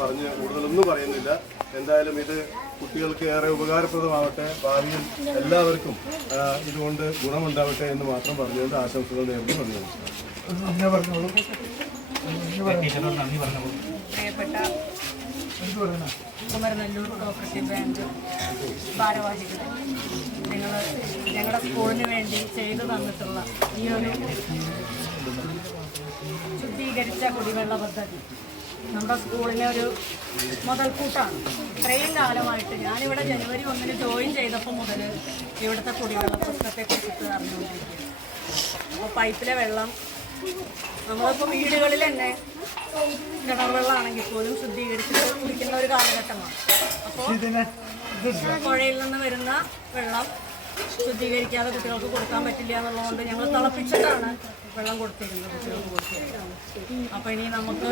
പറഞ്ഞ് കൂടുതലൊന്നും പറയുന്നില്ല. എന്തായാലും ഇത് കുട്ടികൾക്ക് ഏറെ ഉപകാരപ്രദമാവട്ടെ, ഭാവിയിൽ എല്ലാവർക്കും ഇതുകൊണ്ട് ഗുണമുണ്ടാവട്ടെ എന്ന് മാത്രം പറഞ്ഞുകൊണ്ട് ആശംസകൾ നേർന്നു. പ്രിയപ്പെട്ട കുമരനെല്ലൂർ കോപ്പറേറ്റീവ് ബാങ്ക് ഭാരവാഹികളെ, ഞങ്ങളുടെ സ്കൂളിന് വേണ്ടി ചെയ്തു തന്നിട്ടുള്ള ഈ ഒരു ശുദ്ധീകരിച്ച കുടിവെള്ള പദ്ധതി നമ്മുടെ സ്കൂളിലെ ഒരു മുതൽക്കൂട്ടാണ്. ഇത്രയും കാലമായിട്ട് ഞാനിവിടെ ജനുവരി 1 ജോയിൻ ചെയ്തപ്പോൾ മുതൽ ഇവിടുത്തെ കുടിവെള്ള പ്രശ്നത്തെക്കുറിച്ചിട്ട് അറിഞ്ഞുകൊണ്ടിരിക്കുകയാണ്. അപ്പോൾ പൈപ്പിലെ വെള്ളം നമ്മളിപ്പോൾ വീടുകളിൽ തന്നെ കിണർ വെള്ളമാണെങ്കിൽ പോലും ശുദ്ധീകരിച്ചിട്ട് കുടിക്കുന്ന ഒരു കാലഘട്ടമാണ്. അപ്പോൾ പുഴയിൽ നിന്ന് വരുന്ന വെള്ളം ശുദ്ധീകരിക്കാതെ കുട്ടികൾക്ക് കൊടുക്കാൻ പറ്റില്ല എന്നുള്ളതുകൊണ്ട് ഞങ്ങൾ തിളപ്പിച്ചിട്ടാണ് വെള്ളം കൊടുത്തിരുന്നത് കുട്ടികൾക്ക് കൊടുത്തിരുന്നത്. അപ്പോൾ ഇനി നമുക്ക്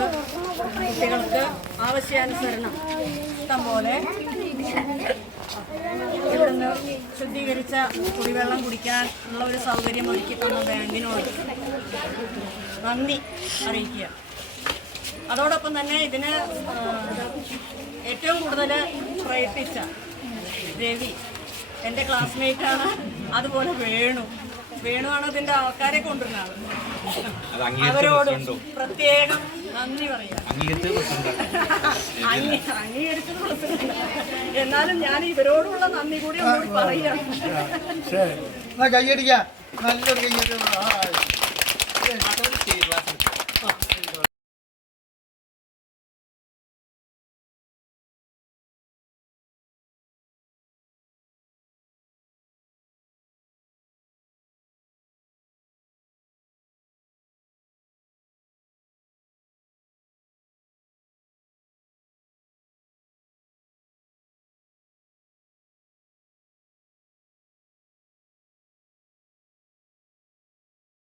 കുട്ടികൾക്ക് ആവശ്യാനുസരണം ഇഷ്ടംപോലെ ഇവിടുന്ന് ശുദ്ധീകരിച്ച കുടിവെള്ളം കുടിക്കാൻ ഉള്ള ഒരു സൗകര്യം ഒരുക്കി തന്ന ബാങ്കിനോട് നന്ദി അറിയിക്കുക. അതോടൊപ്പം തന്നെ ഇതിന് ഏറ്റവും കൂടുതൽ പ്രയത്നിച്ച രവി എൻ്റെ ക്ലാസ്മേറ്റാണ്. അതുപോലെ വേണുവാണ് ഇതിൻ്റെ ആൾക്കാരെ കൊണ്ടുവരുന്ന ആൾ. അവരോട് പ്രത്യേകം നന്ദി പറയാം. അംഗീകരിച്ചത് കൊടുത്തിട്ടുണ്ട്. എന്നാലും ഞാൻ ഇവരോടുള്ള നന്ദി കൂടി ഒന്നുകൂടി പറയാം. കൈയടിക്കാം, നല്ലൊരു കൈയ്യടി.